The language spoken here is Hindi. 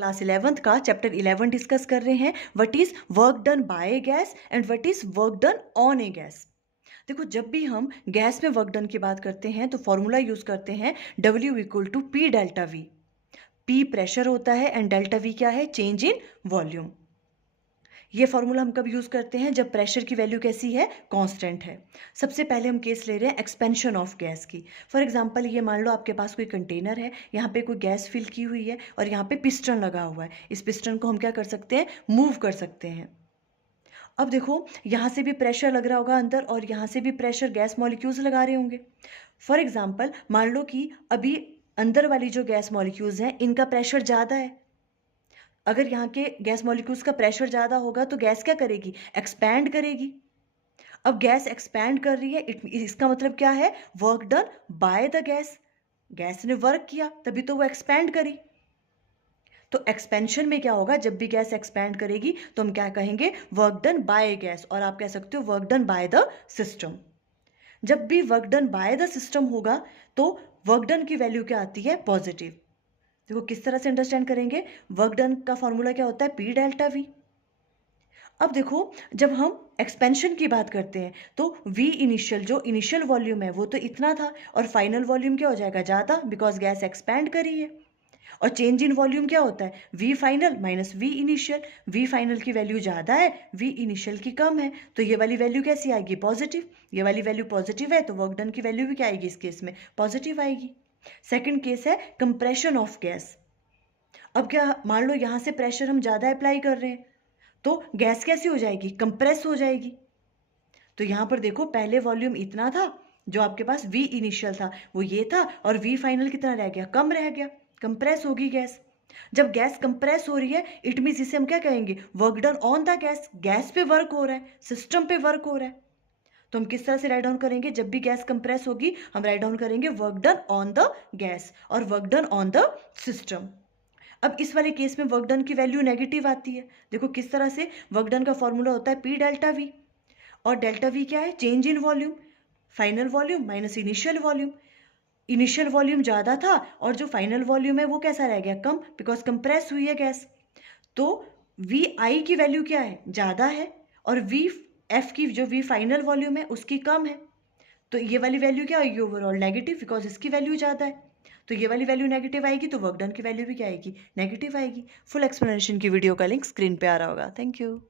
क्लास 11th का चैप्टर 11 डिस्कस कर रहे हैं। What is work done by A gas and what is work done on A gas. देखो, जब भी हम गैस में वर्क डन की बात करते हैं तो फॉर्मूला यूज करते हैं W equal to P delta V। P pressure होता है एंड डेल्टा V क्या है? Change in volume. ये फॉर्मूला हम कब यूज करते हैं? जब प्रेशर की वैल्यू कैसी है? कांस्टेंट है। सबसे पहले हम केस ले रहे हैं एक्सपेंशन ऑफ गैस की। फॉर एग्जांपल, ये मान लो आपके पास कोई कंटेनर है, यहाँ पे कोई गैस फिल की हुई है और यहाँ पे पिस्टन लगा हुआ है। इस पिस्टन को हम क्या कर सकते हैं? मूव कर सकते हैं। अब देखो, यहाँ से भी प्रेशर लग रहा होगा अंदर और यहाँ से भी प्रेशर गैस मॉलिक्यूल्स लगा रहे होंगे। फॉर एग्जाम्पल, मान लो कि अभी अंदर वाली जो गैस मॉलिक्यूल्स हैं इनका प्रेशर ज़्यादा है। अगर यहाँ के गैस मॉलिक्यूल्स का प्रेशर ज़्यादा होगा तो गैस क्या करेगी? एक्सपैंड करेगी। अब गैस एक्सपैंड कर रही है, इसका मतलब क्या है? Work done by the gas. Gas ने वर्क किया तभी तो वो एक्सपैंड करी। तो एक्सपेंशन में क्या होगा? जब भी गैस एक्सपैंड करेगी तो हम क्या कहेंगे? Work done by gas. और आप कह सकते हो work done by the system. जब भी work done by the system होगा तो वर्क डन की वैल्यू क्या आती है? पॉजिटिव। देखो किस तरह से अंडरस्टैंड करेंगे। वर्क डन का फॉर्मूला क्या होता है? P delta V। अब देखो, जब हम एक्सपेंशन की बात करते हैं तो V इनिशियल, जो इनिशियल वॉल्यूम है वो तो इतना था और फाइनल वॉल्यूम क्या हो जाएगा? ज़्यादा, बिकॉज गैस एक्सपैंड करी है। और चेंज इन वॉल्यूम क्या होता है? V final minus V initial. V final की वैल्यू ज़्यादा है, V इनिशियल की कम है, तो ये वाली वैल्यू कैसी आएगी? पॉजिटिव। ये वाली वैल्यू पॉजिटिव है तो वर्क डन की वैल्यू भी क्या आएगी? इस केस में पॉजिटिव आएगी। सेकेंड केस है कंप्रेशन ऑफ गैस। अब क्या, मान लो यहाँ से प्रेशर हम ज़्यादा अप्लाई कर रहे हैं तो गैस कैसी हो जाएगी? कंप्रेस हो जाएगी। तो यहाँ पर देखो, पहले वॉल्यूम इतना था जो आपके पास V इनिशियल था वो ये था और V फाइनल कितना रह गया? कम रह गया। कंप्रेस होगी गैस। जब गैस कंप्रेस हो रही है इट मीन्स इसे हम क्या कहेंगे? Work done on the gas. Gas पे वर्क हो रहा है, सिस्टम पे वर्क हो रहा है। तो हम किस तरह से राइट डाउन करेंगे? जब भी गैस कंप्रेस होगी हम राइट डाउन करेंगे work done on the gas और work done on the system. अब इस वाले केस में वर्क डन की वैल्यू नेगेटिव आती है। देखो किस तरह से। वर्क डन का फॉर्मूला होता है P डेल्टा V और डेल्टा V क्या है? Change in volume. Final volume minus initial volume. Initial volume ज़्यादा था और जो फाइनल वॉल्यूम है वो कैसा रह गया? कम, बिकॉज कंप्रेस हुई है गैस। तो VI की वैल्यू क्या है? ज़्यादा है और VF की, जो V फाइनल वॉल्यूम है उसकी कम है। तो ये वाली वैल्यू क्या आएगी? ओवरऑल नेगेटिव, बिकॉज इसकी वैल्यू ज़्यादा है। तो ये वाली वैल्यू नेगेटिव आएगी तो वर्क डन की वैल्यू भी क्या आएगी? नेगेटिव आएगी। फुल एक्सप्लेनेशन की वीडियो का लिंक स्क्रीन पे आ रहा होगा। Thank you.